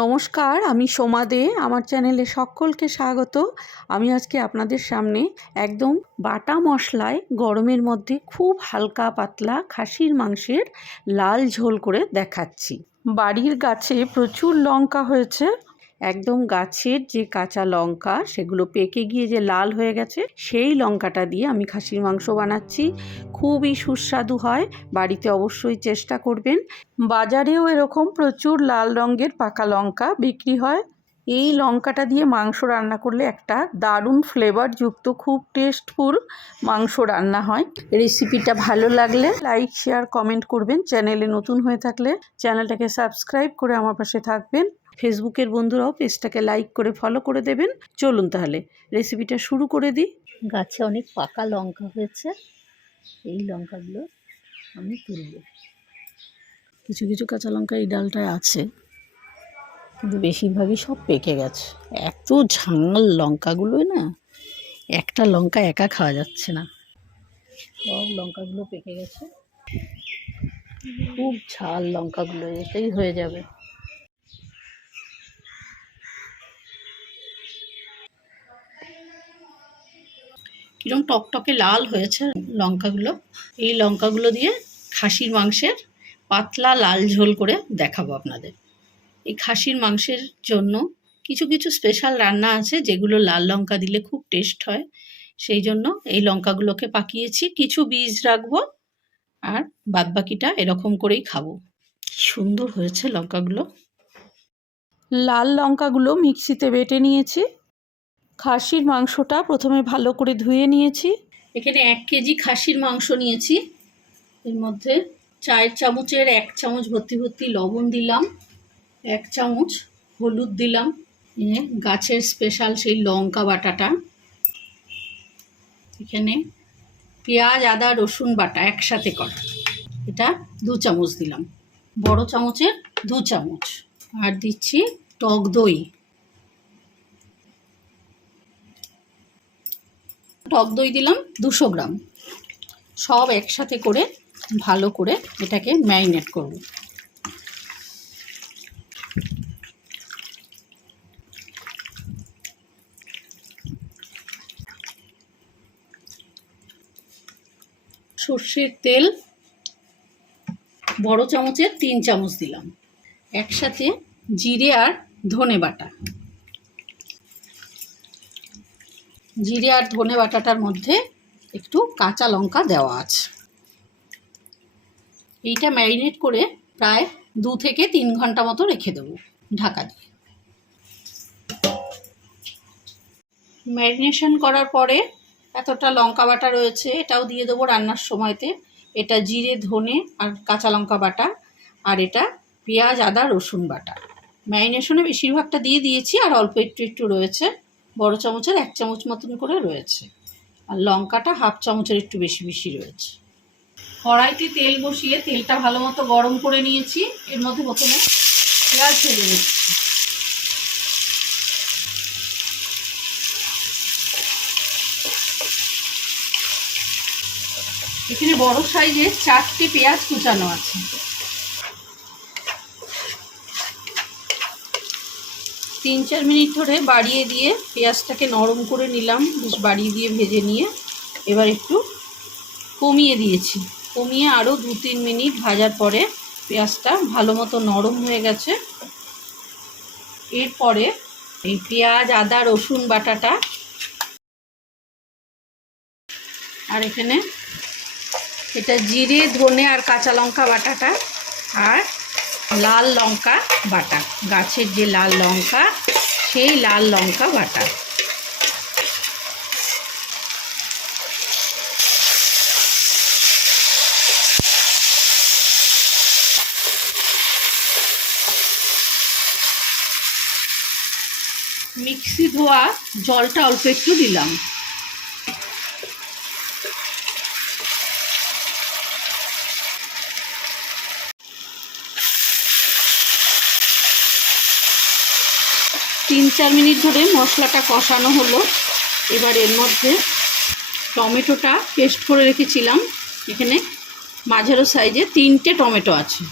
নমস্কার, আমি সোমা দে। আমার চ্যানেলে সকলকে স্বাগত। আমি আজকে আপনাদের সামনে একদম বাটা মশলায় গরমের মধ্যে খুব হালকা পাতলা খাসির মাংসের লাল ঝোল করে দেখাচ্ছি। বাড়ির গাছে প্রচুর লঙ্কা হয়েছে। একদম গাছের যে কাঁচা লঙ্কা সেগুলো পেকে গিয়ে যে লাল হয়ে গেছে সেই লঙ্কাটা দিয়ে আমি খাসির মাংস বানাচ্ছি। খুবই সুস্বাদু হয়, বাড়িতে অবশ্যই চেষ্টা করবেন। বাজারেও এরকম প্রচুর লাল রঙের পাকা লঙ্কা বিক্রি হয়। এই লঙ্কাটা দিয়ে মাংস রান্না করলে একটা দারুণ ফ্লেভারযুক্ত খুব টেস্টফুল মাংস রান্না হয়। রেসিপিটা ভালো লাগলে লাইক শেয়ার কমেন্ট করবেন। চ্যানেলে নতুন হয়ে থাকলে চ্যানেলটাকে সাবস্ক্রাইব করে আমার পাশে থাকবেন। ফেসবুকের বন্ধুরাও পেজটাকে লাইক করে ফলো করে দেবেন। চলুন তাহলে রেসিপিটা শুরু করে দিই। গাছে অনেক পাকা লঙ্কা হয়েছে, এই লঙ্কাগুলো আমি তুলব। কিছু কিছু কাঁচা লঙ্কা এই ডালটায় আছে, কিন্তু বেশিরভাগই সব পেকে গেছে। এত ঝাল লঙ্কাগুলোই না, একটা লঙ্কা একা খাওয়া যাচ্ছে না। সব লঙ্কাগুলো পেকে গেছে, খুব ঝাল লঙ্কাগুলো, এতেই হয়ে যাবে। কিরম টকটকে লাল হয়েছে লঙ্কাগুলো। এই লঙ্কাগুলো দিয়ে খাসির মাংসের পাতলা লাল ঝোল করে দেখাবো আপনাদের। এই খাসির মাংসের জন্য কিছু কিছু স্পেশাল রান্না আছে যেগুলো লাল লঙ্কা দিলে খুব টেস্ট হয়। সেই জন্য এই লঙ্কাগুলোকে পাকিয়েছি, কিছু বীজ রাখবো আর বাদবাকিটা এরকম করেই খাবো। সুন্দর হয়েছে লঙ্কাগুলো। লাল লঙ্কাগুলো মিক্সিতে বেটে নিয়েছি। খাসির মাংসটা প্রথমে ভালো করে ধুয়ে নিয়েছি। এখানে 1 কেজি খাসির মাংস নিয়েছি। এর মধ্যে চায়ের চামচের 1 চামচ ভর্তি ভর্তি লবণ দিলাম, 1 চামচ হলুদ দিলাম, গাছের স্পেশাল সেই লঙ্কা বাটাটা। এখানে পেঁয়াজ আদা রসুন বাটা একসাথে করা, এটা 2 চামচ দিলাম, বড় চামচের 2 চামচ। আর দিচ্ছি টক দই। টক দই দিলাম 200 গ্রাম। সব একসাথে করে ভালো করে এটাকে ম্যারিনেট করব। সর্ষের তেল বড় চামচের 3 চামচ দিলাম। একসাথে জিরে আর ধনে বাটা। জিরে আর ধনে বাটাটার মধ্যে একটু কাঁচা লঙ্কা দেওয়া আছে। এইটা ম্যারিনেট করে প্রায় 2 থেকে 3 ঘন্টা মতো রেখে দেবো ঢাকা দিয়ে। ম্যারিনেশন করার পরে এতটা লঙ্কা বাটা রয়েছে, এটাও দিয়ে দেবো রান্নার সময়তে। এটা জিরে ধনে আর কাঁচা লঙ্কা বাটা, আর এটা পেঁয়াজ আদা রসুন বাটা। ম্যারিনেশনে বেশিরভাগটা দিয়ে দিয়েছি, আর অল্প একটু একটু রয়েছে। বড় চামচের 1 চামচ মতন করে রয়েছে, আর লঙ্কাটা হাফ চামচের একটু বেশি বেশি রয়েছে। কড়াইতে তেল বসিয়ে তেলটা ভালো মতো গরম করে নিয়েছি। এর মধ্যে প্রথমে পেঁয়াজ ঢেলে দিচ্ছি। এখানে বড় সাইজের 4টে পেঁয়াজ কুচানো আছে। তিন চার মিনিট ধরে বাড়িয়ে দিয়ে পেঁয়াজটাকে নরম করে নিলাম, বেশ বাড়িয়ে দিয়ে ভেজে নিয়ে এবার একটু কমিয়ে দিয়েছি। কমিয়ে আরও 2-3 মিনিট ভাজার পরে পেঁয়াজটা ভালো মতো নরম হয়ে গেছে। এরপরে এই পেঁয়াজ আদা রসুন বাটাটা, আর এখানে এটা জিরে ধনে আর কাঁচা লঙ্কা বাটাটা, আর লাল লঙ্কা বাটা, গাছের যে লাল লঙ্কা সেই লাল লঙ্কা বাটা। মিক্সি ধোয়া জলটা অল্প একটু দিলাম। তিন চার মিনিট ধরে মশলাটা কষানো হলো। এবার এর মধ্যে টমেটোটা পেস্ট করে রেখেছিলাম, এখানে মাঝারো সাইজে 3টে টমেটো আছে,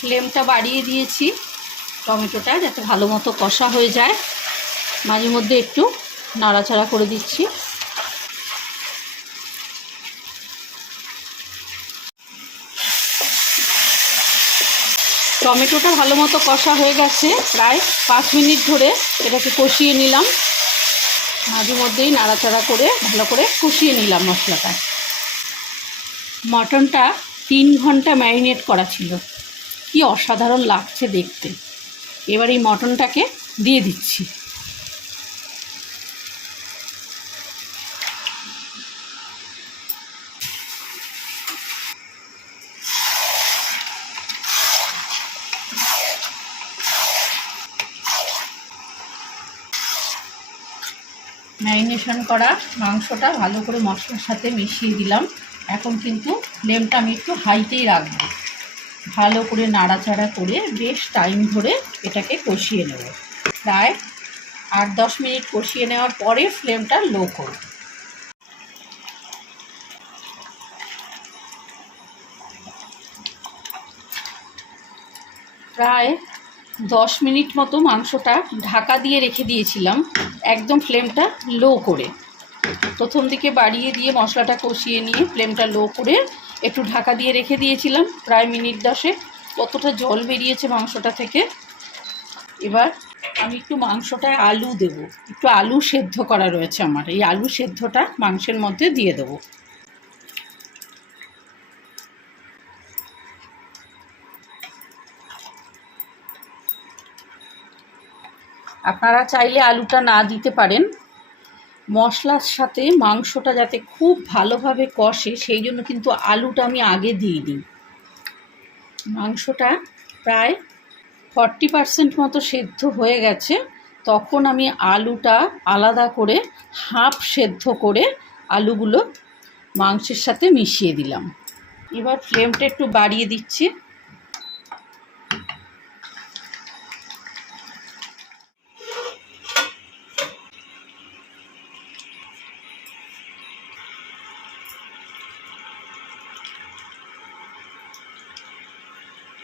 ফ্লেমটা বাড়িয়ে দিয়েছি টমেটোটা যাতে ভালো মতো কষা হয়ে যায়। মাঝে মধ্যে একটু নাড়াচাড়া করে দিচ্ছি। টমেটোটা ভালো মতো কষা হয়ে গেছে, প্রায় 5 মিনিট ধরে এটাকে কষিয়ে নিলাম। মাঝে মধ্যেই নাড়াচাড়া করে ভালো করে কষিয়ে নিলাম মশলাটা। মটনটা 3 ঘন্টা ম্যারিনেট করা ছিল, কি অসাধারণ লাগছে দেখতে। এবার এই মটনটাকে দিয়ে দিচ্ছি। ম্যারিনেশন করা মাংসটা ভালো করে মশলার সাথে মিশিয়ে দিলাম। এখন কিন্তু ফ্লেমটা আমি একটু হাইতেই রাখবো। ভালো করে নাড়াচাড়া করে বেশ টাইম ধরে এটাকে কষিয়ে নেব। প্রায় 8-10 মিনিট কষিয়ে নেওয়ার পরে ফ্লেমটা লো করব। প্রায় 10 মিনিট মতো মাংসটা ঢাকা দিয়ে রেখে দিয়েছিলাম, একদম ফ্লেমটা লো করে। প্রথম দিকে বাড়িয়ে দিয়ে মশলাটা কষিয়ে নিয়ে ফ্লেমটা লো করে একটু ঢাকা দিয়ে রেখে দিয়েছিলাম প্রায় মিনিট 10। কতটা জল বেরিয়েছে মাংসটা থেকে। এবার আমি একটু মাংসটায় আলু দেব, একটু আলু সেদ্ধ করা রয়েছে আমার, এই আলু সেদ্ধটা মাংসের মধ্যে দিয়ে দেবো। আপনারা চাইলে আলুটা না দিতে পারেন। মশলার সাথে মাংসটা যাতে খুব ভালোভাবে কষে সেই জন্য কিন্তু আলুটা আমি আগে দিয়ে দিই। মাংসটা প্রায় 40% মতো সেদ্ধ হয়ে গেছে, তখন আমি আলুটা আলাদা করে হাফ সেদ্ধ করে আলুগুলো মাংসের সাথে মিশিয়ে দিলাম। এবার ফ্লেমটা একটু বাড়িয়ে দিচ্ছি।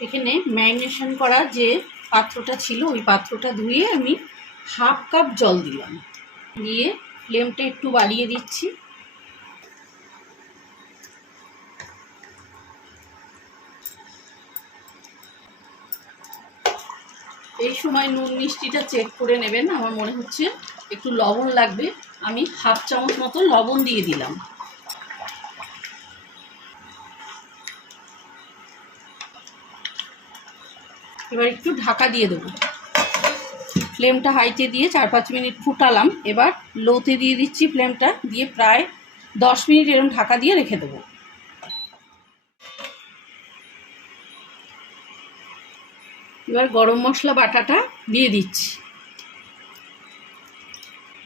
এখানে ম্যারিনেশন করা যে পাত্রটা ছিল ওই পাত্রটা ধুয়ে আমি হাফ কাপ জল দিলাম, দিয়ে ফ্লেমটা একটু বাড়িয়ে দিচ্ছি। এই সময় নুন মিষ্টিটা চেক করে নেবেন। আমার মনে হচ্ছে একটু লবণ লাগবে, আমি হাফ চামচ মতো লবণ দিয়ে দিলাম। এবার একটু ঢাকা দিয়ে দেবো। ফ্লেমটা হাইতে দিয়ে 4-5 মিনিট ফুটালাম। এবার লোতে দিয়ে দিচ্ছি ফ্লেমটা, দিয়ে প্রায় 10 মিনিট এরকম ঢাকা দিয়ে রেখে দেবো। এবার গরম মশলা বাটাটা দিয়ে দিচ্ছি।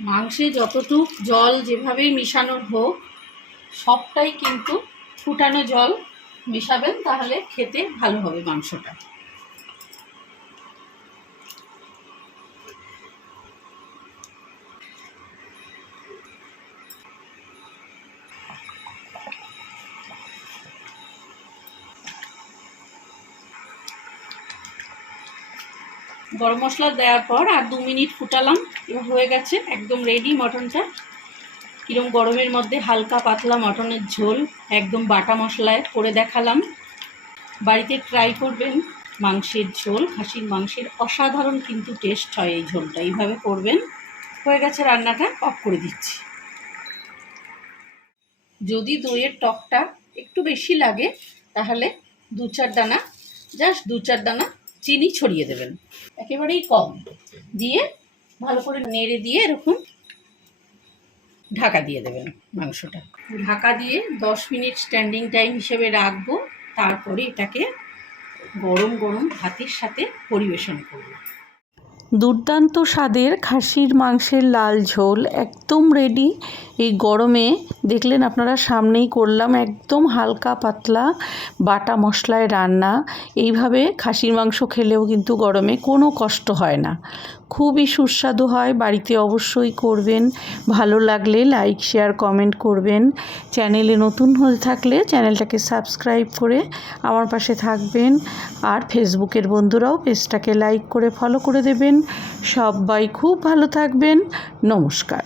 মাংসে যতটুক জল যেভাবেই মেশানোর হোক সবটাই কিন্তু ফুটানো জল মেশাবেন, তাহলে খেতে ভালো হবে মাংসটা। গরম মশলা দেওয়ার পর আর 2 মিনিট ফুটালাম। এবার হয়ে গেছে, একদম রেডি মটনটা। কিরম গরমের মধ্যে হালকা পাতলা মটনের ঝোল, একদম বাটা মশলায় করে দেখালাম। বাড়িতে ট্রাই করবেন। মাংসের ঝোল, খাসির মাংসের অসাধারণ কিন্তু টেস্ট হয় এই ঝোলটা, এইভাবে করবেন। হয়ে গেছে রান্নাটা, অফ করে দিচ্ছি। যদি দইয়ের টকটা একটু বেশি লাগে তাহলে 2-4 দানা, জাস্ট 2-4 দানা চিনি ছড়িয়ে দেবেন, একেবারেই কম দিয়ে ভালো করে নেড়ে দিয়ে এরকম ঢাকা দিয়ে দেবেন মাংসটা। ঢাকা দিয়ে 10 মিনিট স্ট্যান্ডিং টাইম হিসেবে রাখবো। তারপরে এটাকে গরম গরম ভাতের সাথে পরিবেশন করব। দুর্দান্ত স্বাদের খাসির মাংসের লাল ঝোল একদম রেডি। এই গরমে দেখলেন আপনারা সামনেই করলাম একদম হালকা পাতলা বাটা মশলায় রান্না। এইভাবে খাসির মাংস খেলেও কিন্তু গরমে কোনো কষ্ট হয় না, খুবই সুস্বাদু হয়। বাড়িতে অবশ্যই করবেন। ভালো লাগলে লাইক শেয়ার কমেন্ট করবেন। চ্যানেলে নতুন হয়ে থাকলে চ্যানেলটাকে সাবস্ক্রাইব করে আমার পাশে থাকবেন। আর ফেসবুকের বন্ধুরাও পেজটাকে লাইক করে ফলো করে দেবেন। সবাই খুব ভালো থাকবেন। নমস্কার।